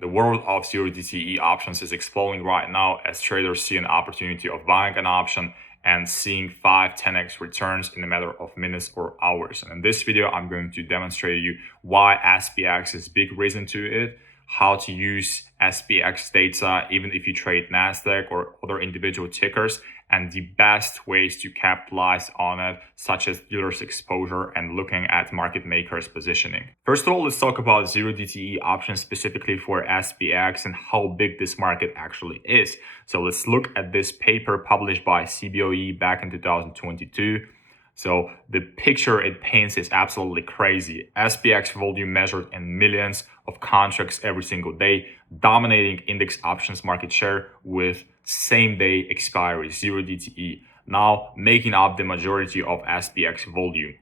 The world of zero DTE options is exploding right now as traders see an opportunity of buying an option and seeing 5-10x returns in a matter of minutes or hours. And in this video, I'm going to demonstrate to you why SPX is a big reason to it, how to use SPX data even if you trade Nasdaq or other individual tickers, and the best ways to capitalize on it, such as dealers exposure and looking at market makers positioning. First of all, let's talk about zero DTE options specifically for SPX and how big this market actually is. So let's look at this paper published by CBOE back in 2022. So the picture it paints is absolutely crazy. SPX volume measured in millions of contracts every single day, dominating index options market share with same day expiry, zero DTE, now making up the majority of SPX volume.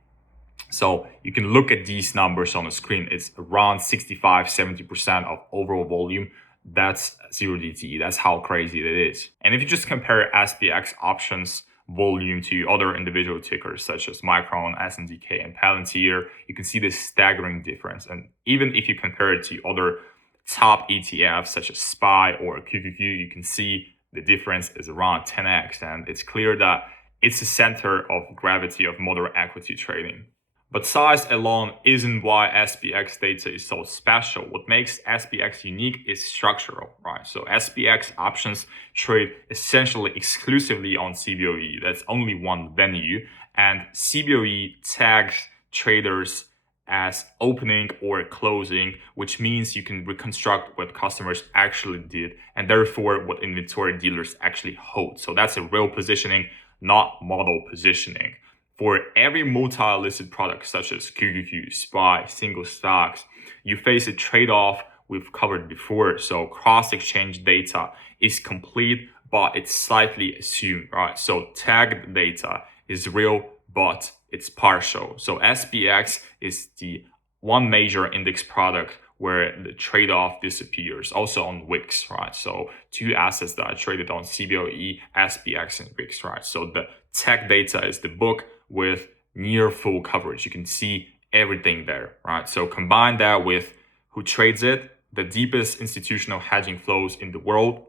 So you can look at these numbers on the screen. It's around 65-70% of overall volume. That's zero DTE. That's how crazy it is. And if you just compare SPX options volume to other individual tickers such as Micron, SNDK, and Palantir, you can see this staggering difference. And even if you compare it to other top ETFs such as SPY or QQQ, you can see the difference is around 10x. And it's clear that it's the center of gravity of modern equity trading. But size alone isn't why SPX data is so special. What makes SPX unique is structural, right? So SPX options trade essentially exclusively on CBOE. That's only one venue. And CBOE tags traders as opening or closing, which means you can reconstruct what customers actually did and therefore what inventory dealers actually hold. So that's a real positioning, not model positioning. For every multi-listed product such as QQQ, SPY, single stocks, you face a trade-off we've covered before. So cross-exchange data is complete, but it's slightly assumed, right? So tagged data is real, but it's partial. So SPX is the one major index product where the trade-off disappears. Also on WIX, right? So two assets that are traded on CBOE, SPX and WIX, right? So the tag data is the book with near full coverage. You can see everything there, right? So combine that with who trades it, the deepest institutional hedging flows in the world,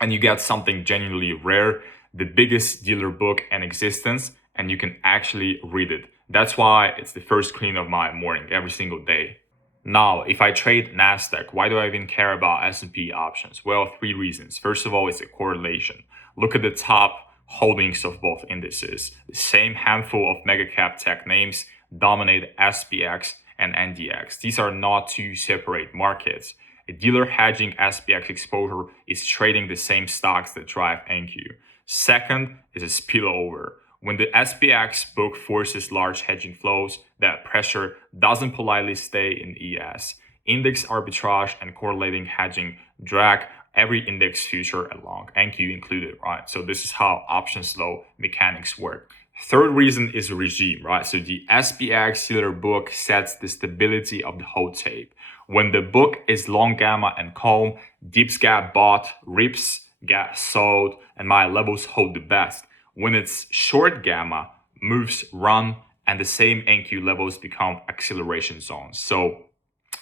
and you get something genuinely rare, the biggest dealer book in existence, and you can actually read it. That's why it's the first screen of my morning every single day. Now, if I trade Nasdaq, why do I even care about S&P options? Well, 3 reasons. First of all, it's a correlation. Look at the top holdings of both indices. The same handful of mega cap tech names dominate SPX and NDX. These are not two separate markets. A dealer hedging SPX exposure is trading the same stocks that drive NQ. Second is a spillover. When the SPX book forces large hedging flows, that pressure doesn't politely stay in ES. Index arbitrage and correlating hedging drag every index future along, NQ included, right? So this is how options law mechanics work. Third reason is regime, right? So the SPX dealer book sets the stability of the whole tape. When the book is long gamma and calm, dips get bought, rips get sold, and my levels hold the best. When it's short gamma, moves run, and the same NQ levels become acceleration zones. So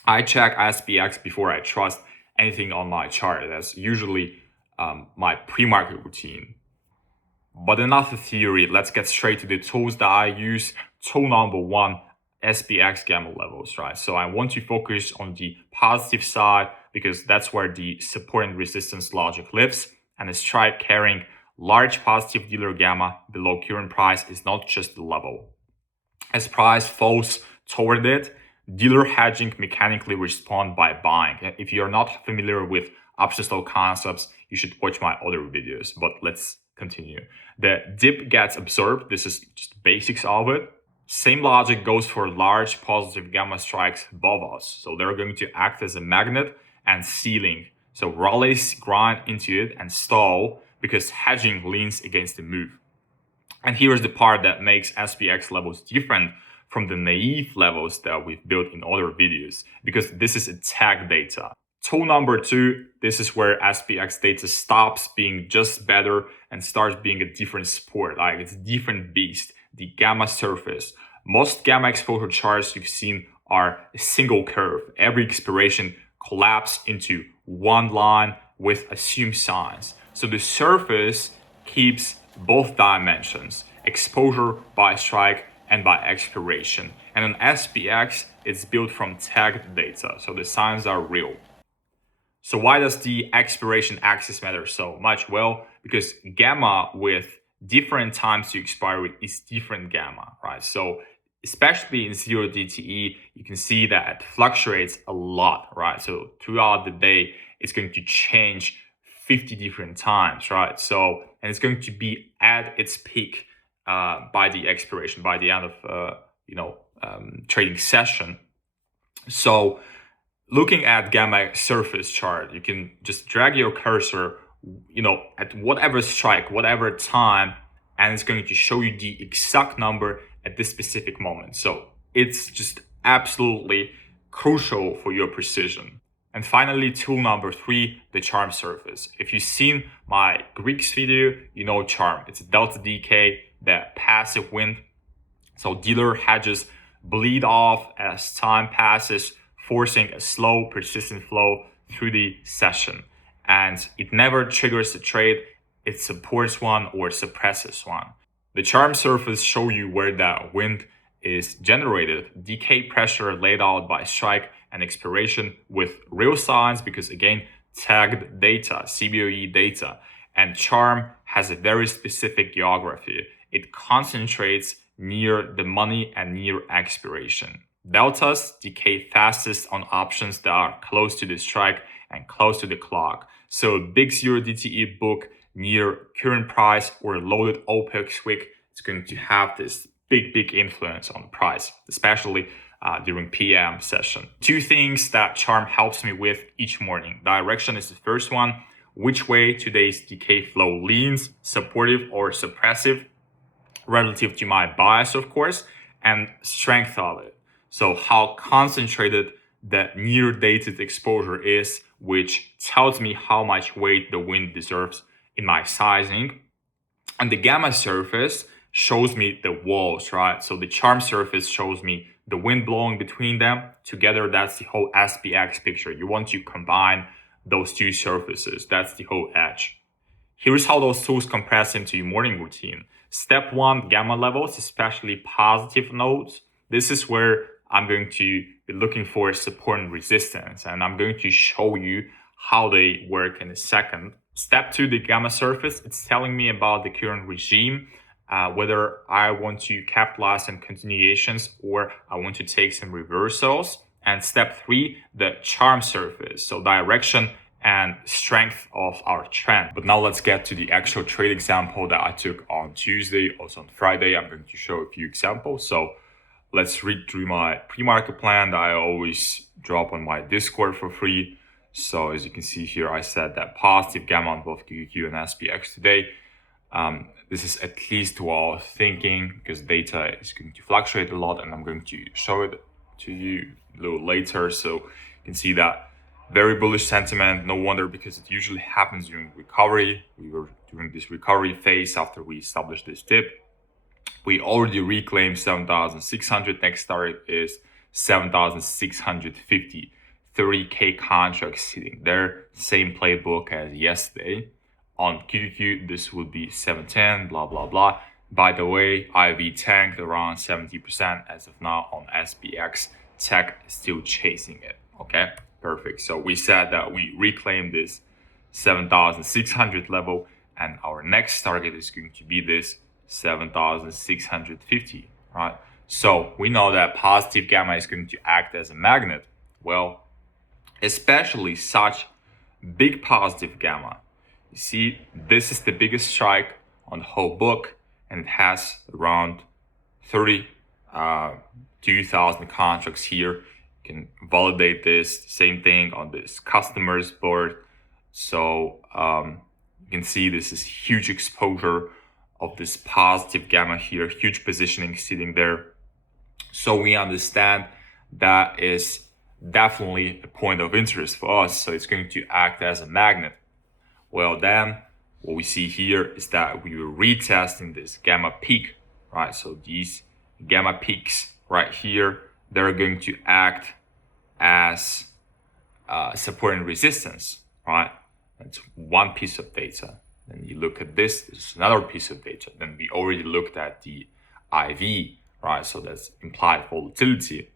I check SPX before I trust anything on my chart. That's usually my pre-market routine. But enough of theory, let's get straight to the tools that I use. Tool number 1, SPX gamma levels, right? So I want to focus on the positive side because that's where the support and resistance logic lives. And a strike carrying large positive dealer gamma below current price is not just the level. As price falls toward it, dealer hedging mechanically respond by buying. If you're not familiar with options law concepts, you should watch my other videos, but let's continue. The dip gets absorbed. This is just basics of it. Same logic goes for large positive gamma strikes above us. So they're going to act as a magnet and ceiling. So rallies grind into it and stall because hedging leans against the move. And here's the part that makes SPX levels different from the naive levels that we've built in other videos, because this is a tag data. Tool number 2, this is where SPX data stops being just better and starts being a different sport. Like it's a different beast, the gamma surface. Most gamma exposure charts you've seen are a single curve. Every expiration collapse into one line with assumed signs. So the surface keeps both dimensions, exposure by strike and by expiration. And on SPX, it's built from tagged data, so the signs are real. So why does the expiration axis matter so much? Well, because gamma with different times to expiry is different gamma, right? So especially in 0 DTE, you can see that it fluctuates a lot, right? So throughout the day, it's going to change 50 different times, right? So, and it's going to be at its peak by the expiration, by the end of, trading session. So looking at gamma surface chart, you can just drag your cursor, at whatever strike, whatever time, and it's going to show you the exact number at this specific moment. So it's just absolutely crucial for your precision. And finally, tool number 3, the charm surface. If you've seen my Greeks video, you know charm. It's a delta decay, that passive wind. So dealer hedges bleed off as time passes, forcing a slow, persistent flow through the session. And it never triggers a trade, it supports one or suppresses one. The charm surface show you where that wind is generated, decay pressure laid out by strike and expiration with real signs, because again, tagged data, CBOE data, and charm has a very specific geography. It concentrates near the money and near expiration. Deltas decay fastest on options that are close to the strike and close to the clock. So a big 0 DTE book near current price or loaded OPEX wick is going to have this big influence on the price, especially during PM session. 2 things that charm helps me with each morning. Direction is the first one. Which way today's decay flow leans, supportive or suppressive, relative to my bias, of course, and strength of it. So how concentrated the near dated exposure is, which tells me how much weight the wind deserves in my sizing. And the gamma surface shows me the walls, right? So the charm surface shows me the wind blowing between them. Together, that's the whole SPX picture. You want to combine those 2 surfaces. That's the whole edge. Here's how those tools compress into your morning routine. Step 1, gamma levels, especially positive nodes. This is where I'm going to be looking for support and resistance, and I'm going to show you how they work in a second. Step 2, the gamma surface. It's telling me about the current regime, whether I want to capitalize on continuations or I want to take some reversals. And step 3, the charm surface. So direction and strength of our trend. But now let's get to the actual trade example that I took on Tuesday. Also on Friday, I'm going to show a few examples. So let's read through my pre-market plan that I always drop on my Discord for free. So as you can see here, I said that positive gamma on both QQQ and SPX today. This is at least while thinking, because data is going to fluctuate a lot, and I'm going to show it to you a little later. So you can see that very bullish sentiment. No wonder, because it usually happens during recovery. We were during this recovery phase after we established this dip. We already reclaimed 7,600. Next target is 7,650. 30K contracts sitting there. Same playbook as yesterday. On QQQ, this would be 710, blah, blah, blah. By the way, IV tanked around 70% as of now on SPX. Tech is still chasing it, okay? Perfect. So we said that we reclaimed this 7,600 level, and our next target is going to be this 7,650, right? So we know that positive gamma is going to act as a magnet. Well, especially such big positive gamma. You see, this is the biggest strike on the whole book, and it has around 32,000 contracts here. You can validate this. Same thing on this customers board. So you can see this is huge exposure of this positive gamma here, huge positioning sitting there. So we understand that is definitely a point of interest for us. So it's going to act as a magnet. Well, then what we see here is that we were retesting this gamma peak, right? So these gamma peaks right here, they're going to act as support and resistance, right? That's one piece of data. Then you look at this is another piece of data. Then we already looked at the IV, right? So that's implied volatility.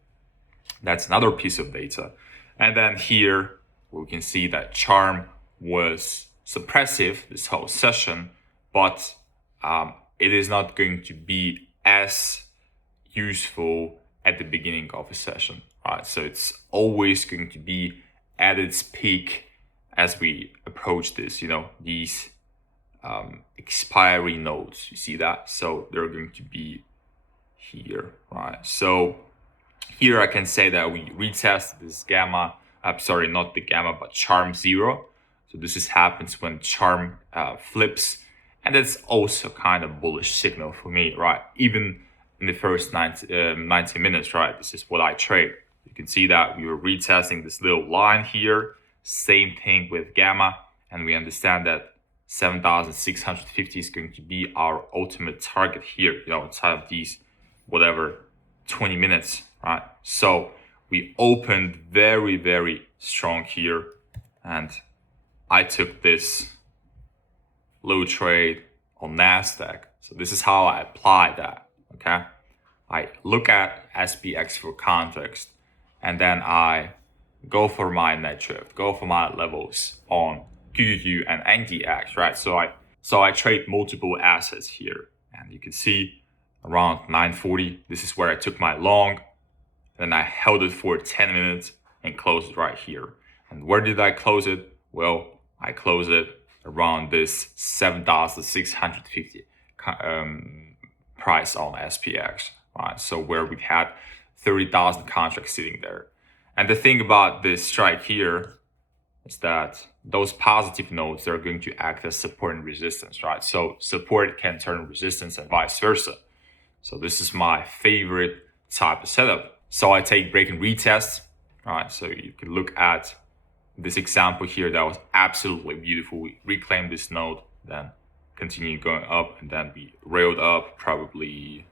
That's another piece of data. And then here we can see that charm was suppressive this whole session, but it is not going to be as useful at the beginning of a session, right? So it's always going to be at its peak as we approach this, these expiry nodes. You see that? So they're going to be here, right? So here I can say that we retest this gamma, sorry, not the gamma, but charm 0. So this happens when charm flips, and that's also kind of bullish signal for me, right? Even in the first 90 minutes, right? This is what I trade. You can see that we were retesting this little line here. Same thing with gamma, and we understand that 7,650 is going to be our ultimate target here, inside of these whatever 20 minutes, right? So we opened very, very strong here, and I took this low trade on Nasdaq. So this is how I apply that, okay? I look at SPX for context, and then I go for my net drift, go for my levels on QQQ and NDX, right? So I trade multiple assets here, and you can see around 940, this is where I took my long, then I held it for 10 minutes and closed it right here. And where did I close it? Well, I closed it around this 7,650 price on SPX, right? So where we had 30,000 contracts sitting there. And the thing about this strike here is that those positive nodes are going to act as support and resistance, right? So support can turn resistance and vice versa. So this is my favorite type of setup. So I take break and retest, right? So you can look at this example here that was absolutely beautiful. We reclaimed this node, then continue going up, and then we railed up probably,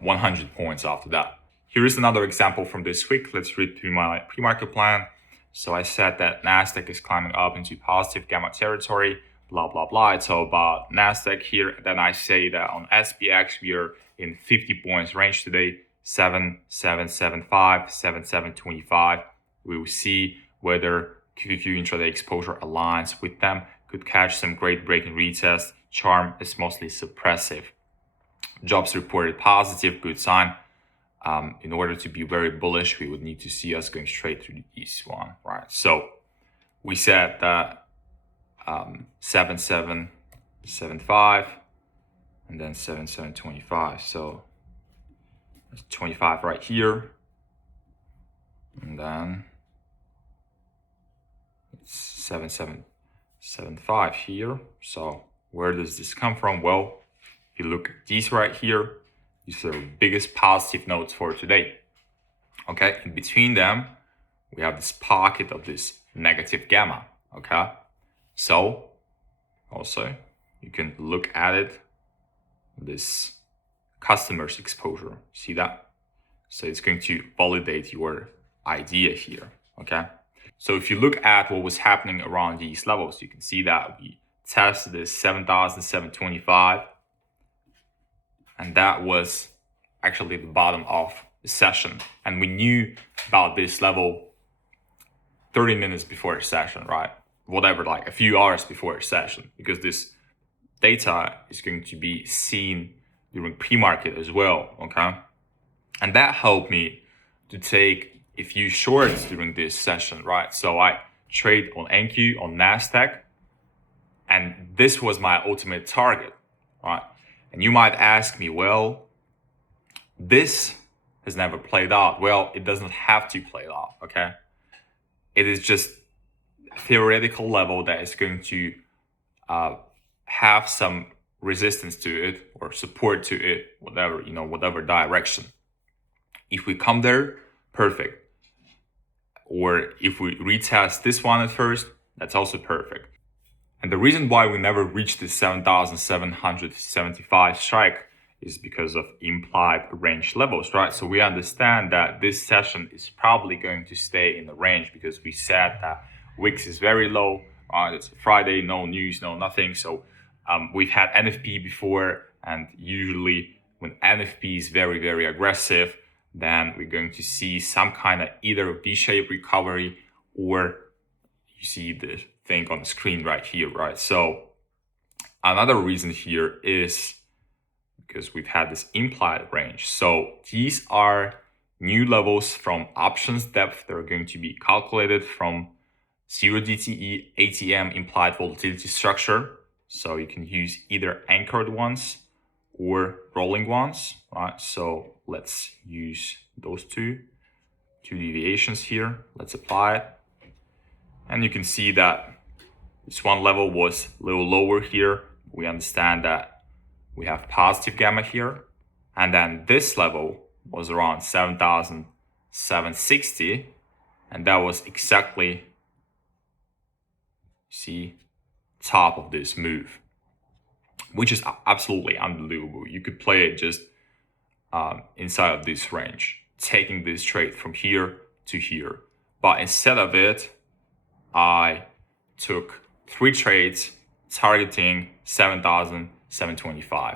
100 points after that. Here is another example from this week. Let's read through my pre-market plan. So I said that Nasdaq is climbing up into positive gamma territory, blah, blah, blah. It's all about Nasdaq here. And then I say that on SPX, we are in 50 points range today, 7775, 7725. We will see whether QQQ intraday exposure aligns with them. Could catch some great break and retest. Charm is mostly suppressive. Jobs reported positive, good sign. In order to be very bullish, we would need to see us going straight through the east one, right? So we said that 7775 and then 7725. So that's 25 right here, and then it's 7775 here. So where does this come from? Well, if you look at these right here, these are the biggest positive nodes for today. Okay, in between them, we have this pocket of this negative gamma. Okay, so also you can look at it, this customer's exposure. See that? So it's going to validate your idea here. Okay, so if you look at what was happening around these levels, you can see that we tested this 7,725. And that was actually the bottom of the session. And we knew about this level 30 minutes before the session, right? Whatever, like a few hours before the session, because this data is going to be seen during pre-market as well, okay? And that helped me to take a few shorts during this session, right? So I trade on NQ, on Nasdaq, and this was my ultimate target, right? And you might ask me, well, this has never played out. Well, it doesn't have to play out, okay? It is just a theoretical level that is going to have some resistance to it or support to it, whatever, whatever direction. If we come there, perfect. Or if we retest this one at first, that's also perfect. And the reason why we never reached this 7,775 strike is because of implied range levels, right? So we understand that this session is probably going to stay in the range because we said that Wix is very low. It's Friday, no news, no nothing. So we've had NFP before, and usually when NFP is very, very aggressive, then we're going to see some kind of either V-shaped recovery, or you see the thing on the screen right here, right? So another reason here is because we've had this implied range. So these are new levels from options depth that are going to be calculated from 0 DTE ATM implied volatility structure. So you can use either anchored ones or rolling ones, right? So let's use those two deviations here. Let's apply it. And you can see that this one level was a little lower here. We understand that we have positive gamma here. And then this level was around 7,760. And that was exactly, see, top of this move, which is absolutely unbelievable. You could play it just inside of this range, taking this trade from here to here. But instead of it, I took 3 trades targeting 7,725.